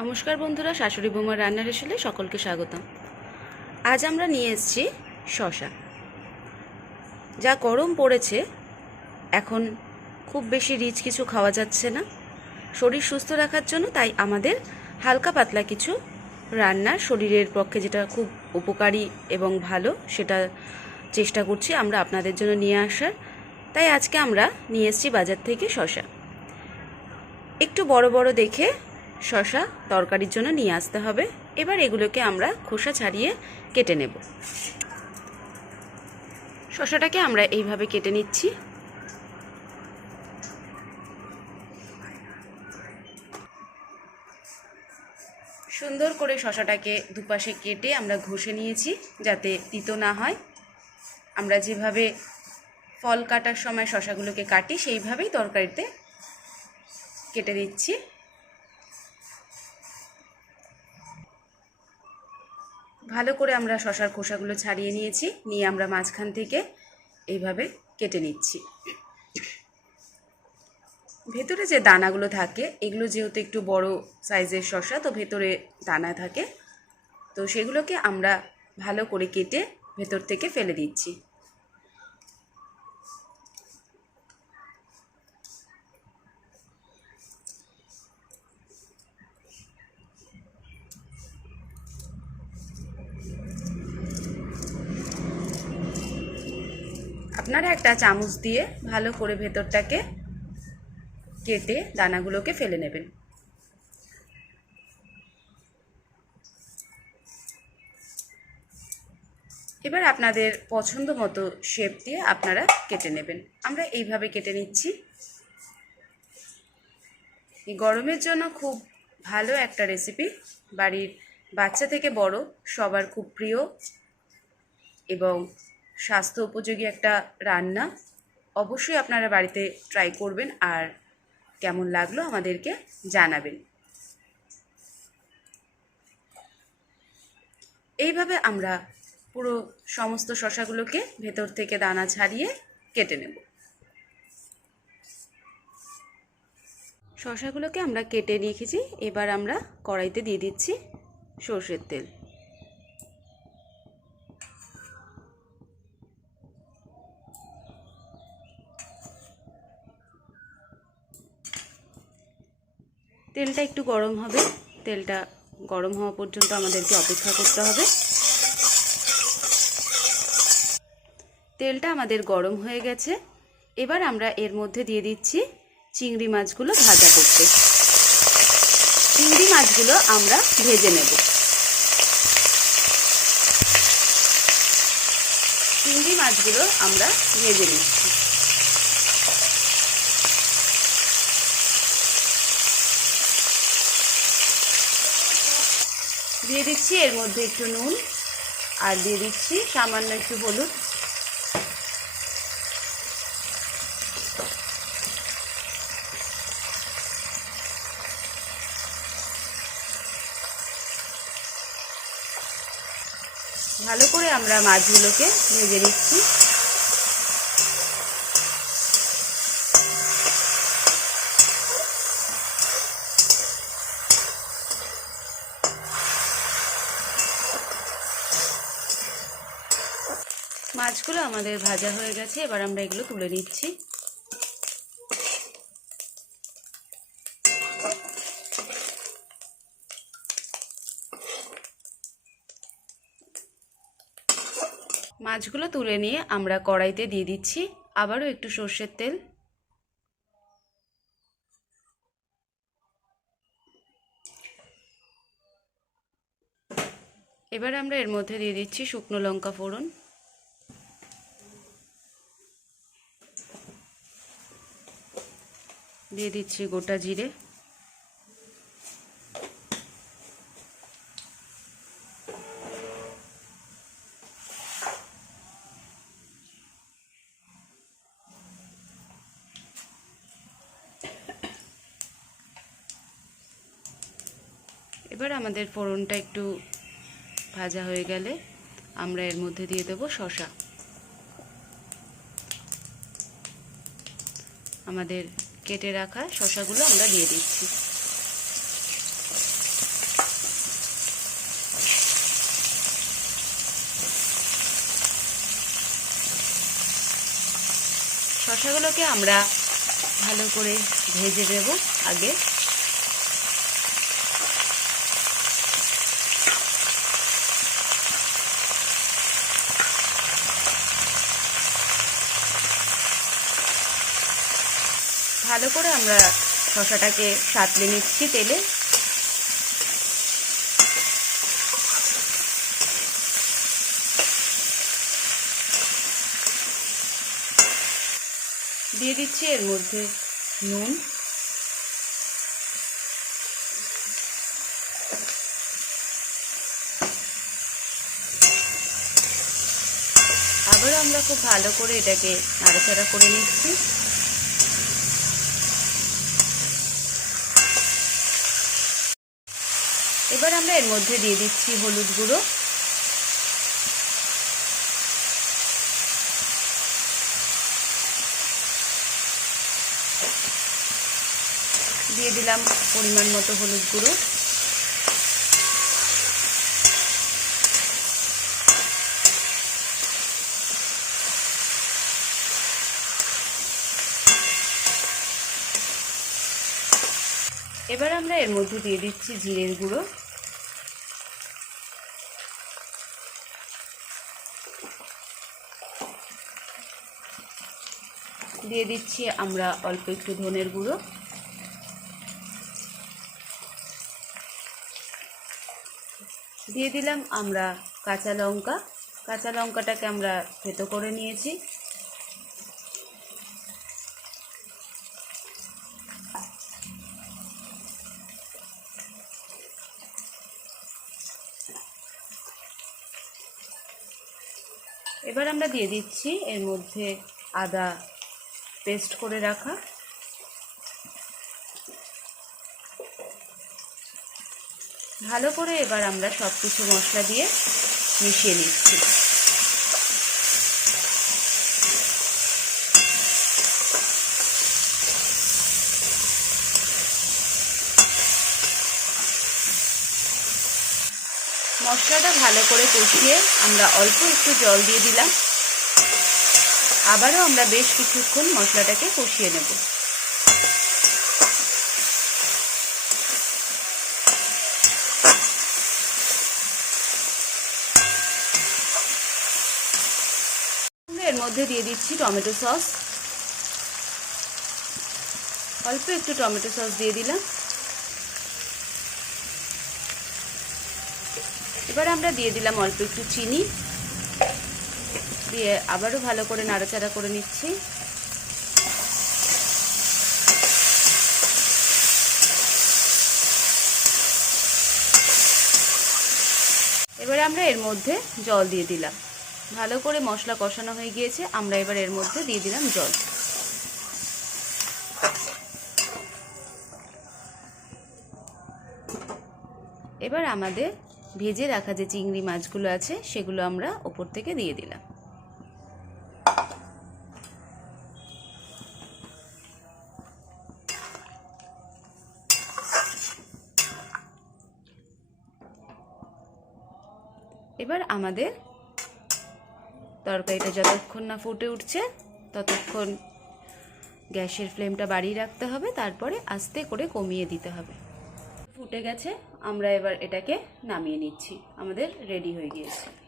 নমস্কার বন্ধুরা, শাশুড়ি বৌমার রান্নার রেসলে সকলকে স্বাগতম। আজ আমরা নিয়ে এসেছি শশা যা গরম পড়েছে, এখন খুব বেশি রিচ কিছু খাওয়া যাচ্ছে না। শরীর সুস্থ রাখার জন্য তাই আমাদের হালকা পাতলা কিছু রান্না শরীরের পক্ষে যেটা খুব উপকারী এবং ভালো, সেটা চেষ্টা করছি আমরা আপনাদের জন্য নিয়ে আসার। তাই আজকে আমরা নিয়ে এসেছি বাজার থেকে শশা একটু বড় বড় দেখে শশা তরকারির জন্য নিয়ে আসতে হবে। এবার এগুলোকে আমরা খোসা ছাড়িয়ে কেটে নেব। শশাটাকে আমরা এইভাবে কেটে নিচ্ছি। সুন্দর করে শশাটাকে দুপাশে কেটে আমরা ঘষে নিয়েছি যাতে তিতো না হয়। আমরা যেভাবে ফল কাটার সময় শশাগুলোকে কাটি, সেইভাবেই তরকারিতে কেটে দিচ্ছি। ভালো করে আমরা শশার খোসাগুলো ছাড়িয়ে নিয়েছি, নিয়ে আমরা মাঝখান থেকে এইভাবে কেটে নিচ্ছি। ভেতরে যে দানাগুলো থাকে, এগুলো যেহেতু একটু বড় সাইজের শশা, তো ভেতরে দানা থাকে, তো সেগুলোকে আমরা ভালো করে কেটে ভেতর থেকে ফেলে দিচ্ছি। আপনারা একটা চামচ দিয়ে ভালো করে ভেতরটাকে কেটে দানাগুলোকে ফেলে নেবেন। এবার আপনাদের পছন্দ মতো শেপ দিয়ে আপনারা কেটে নেবেন। আমরা এইভাবে কেটে নিচ্ছি। গরমের জন্য খুব ভালো একটা রেসিপি বাড়ির বাচ্চা থেকে বড় সবার খুব প্রিয়। এবং স্বাস্থ্য উপযোগী একটা রান্না, অবশ্যই আপনারা বাড়িতে ট্রাই করবেন আর কেমন লাগল আমাদেরকে জানাবেন। এইভাবে আমরা পুরো সমস্ত শশাগুলোকে ভেতর থেকে দানা ছাড়িয়ে কেটে নেব। শশাগুলোকে আমরা কেটে রেখেছি এবার আমরা কড়াইতে দিয়ে দিচ্ছি সর্ষের তেল। তেলটা একটু গরম হবে। তেলটা গরম হওয়া পর্যন্ত আমাদেরকে অপেক্ষা করতে হবে। তেলটা আমাদের গরম হয়ে গেছে। এবার আমরা এর মধ্যে দিয়ে দিচ্ছি চিংড়ি মাছগুলো ভাজা করতে। চিংড়ি মাছগুলো আমরা ভেজে নেব। চিংড়ি মাছগুলো আমরা ভেজে নিচ্ছি। দিয়ে দিচ্ছি, এর মধ্যে একটু নুন আর দিয়ে দিচ্ছি সামান্য একটু হলুদ। ভালো করে আমরা মাছগুলোকে ভেজে নিচ্ছি। মাছগুলো আমাদের ভাজা হয়ে গেছে, এবার আমরা এগুলো তুলে নিচ্ছি। মাছগুলো তুলে নিয়ে আমরা কড়াইতে দিয়ে দিচ্ছি, আবারও একটু সর্ষের তেল। এবার আমরা এর মধ্যে দিয়ে দিচ্ছি শুকনো লঙ্কা ফোড়ন। দিয়ে দিচ্ছি গোটা জিরে। এবার আমাদের ফোড়নটা একটু ভাজা হয়ে গেলে আমরা এর মধ্যে দিয়ে দেব শশা আমাদের কেটে রাখা শশাগুলো আমরা দিয়ে দিচ্ছি। শশাগুলোকে আমরা ভালো করে ভেজে দেব আগে। ভালো করে আমরা শশাটাকে সাঁতলে নিচ্ছি তেলে। দিয়ে দিচ্ছি এর মধ্যে নুন। আবারও আমরা খুব ভালো করে এটাকে নাড়াচাড়া করে নিচ্ছি এবার আমরা এর মধ্যে দিয়ে দিচ্ছি হলুদ গুঁড়ো। দিয়ে দিলাম পরিমাণ মতো হলুদ গুঁড়ো। এবার আমরা এর মধ্যে দিয়ে দিচ্ছি জিরের গুঁড়ো। দিয়ে দিচ্ছি আমরা অল্প একটু ধনের গুঁড়ো। দিয়ে দিলাম আমরা কাঁচা লঙ্কা। কাঁচা লঙ্কাটাকে আমরা থেতো করে নিয়েছি। এবার আমরা দিয়ে দিচ্ছি এর মধ্যে আদা পেস্ট করে রাখা। ভালো করে এবার আমরা সব কিছু মশলা দিয়ে মিশিয়ে নিচ্ছি। মশলাটা ভালো করে কষিয়ে আমরা অল্প একটু জল দিয়ে দিলাম। আবারও আমরা বেশ কিছুক্ষণ মশলাটাকে কষিয়ে নেব। এর মধ্যে দিয়ে দিচ্ছি টমেটো সস। অল্প একটু টমেটো সস দিয়ে দিলাম। এবার আমরা দিয়ে দিলাম অল্প একটু চিনি। দিয়ে আবারও ভালো করে নাড়াচাড়া করে নিচ্ছি। এবার আমরা এর মধ্যে জল দিয়ে দিলাম। ভালো করে মশলা কষানো হয়ে গিয়েছে, আমরা এবার এর মধ্যে দিয়ে দিলাম জল। এবার আমাদের ভেজে রাখা যে চিংড়ি মাছগুলো আছে, সেগুলো আমরা ওপর থেকে দিয়ে দিলাম। এবার আমাদের তরকারিটা যতক্ষণ না ফুটে উঠছে, ততক্ষণ গ্যাসের ফ্লেমটা বাড়িয়ে রাখতে হবে, তারপরে আস্তে করে কমিয়ে দিতে হবে। ফুটে গেছে। আমরা এবার এটাকে নামিয়ে নিচ্ছি। আমাদের রেডি হয়ে গিয়েছে।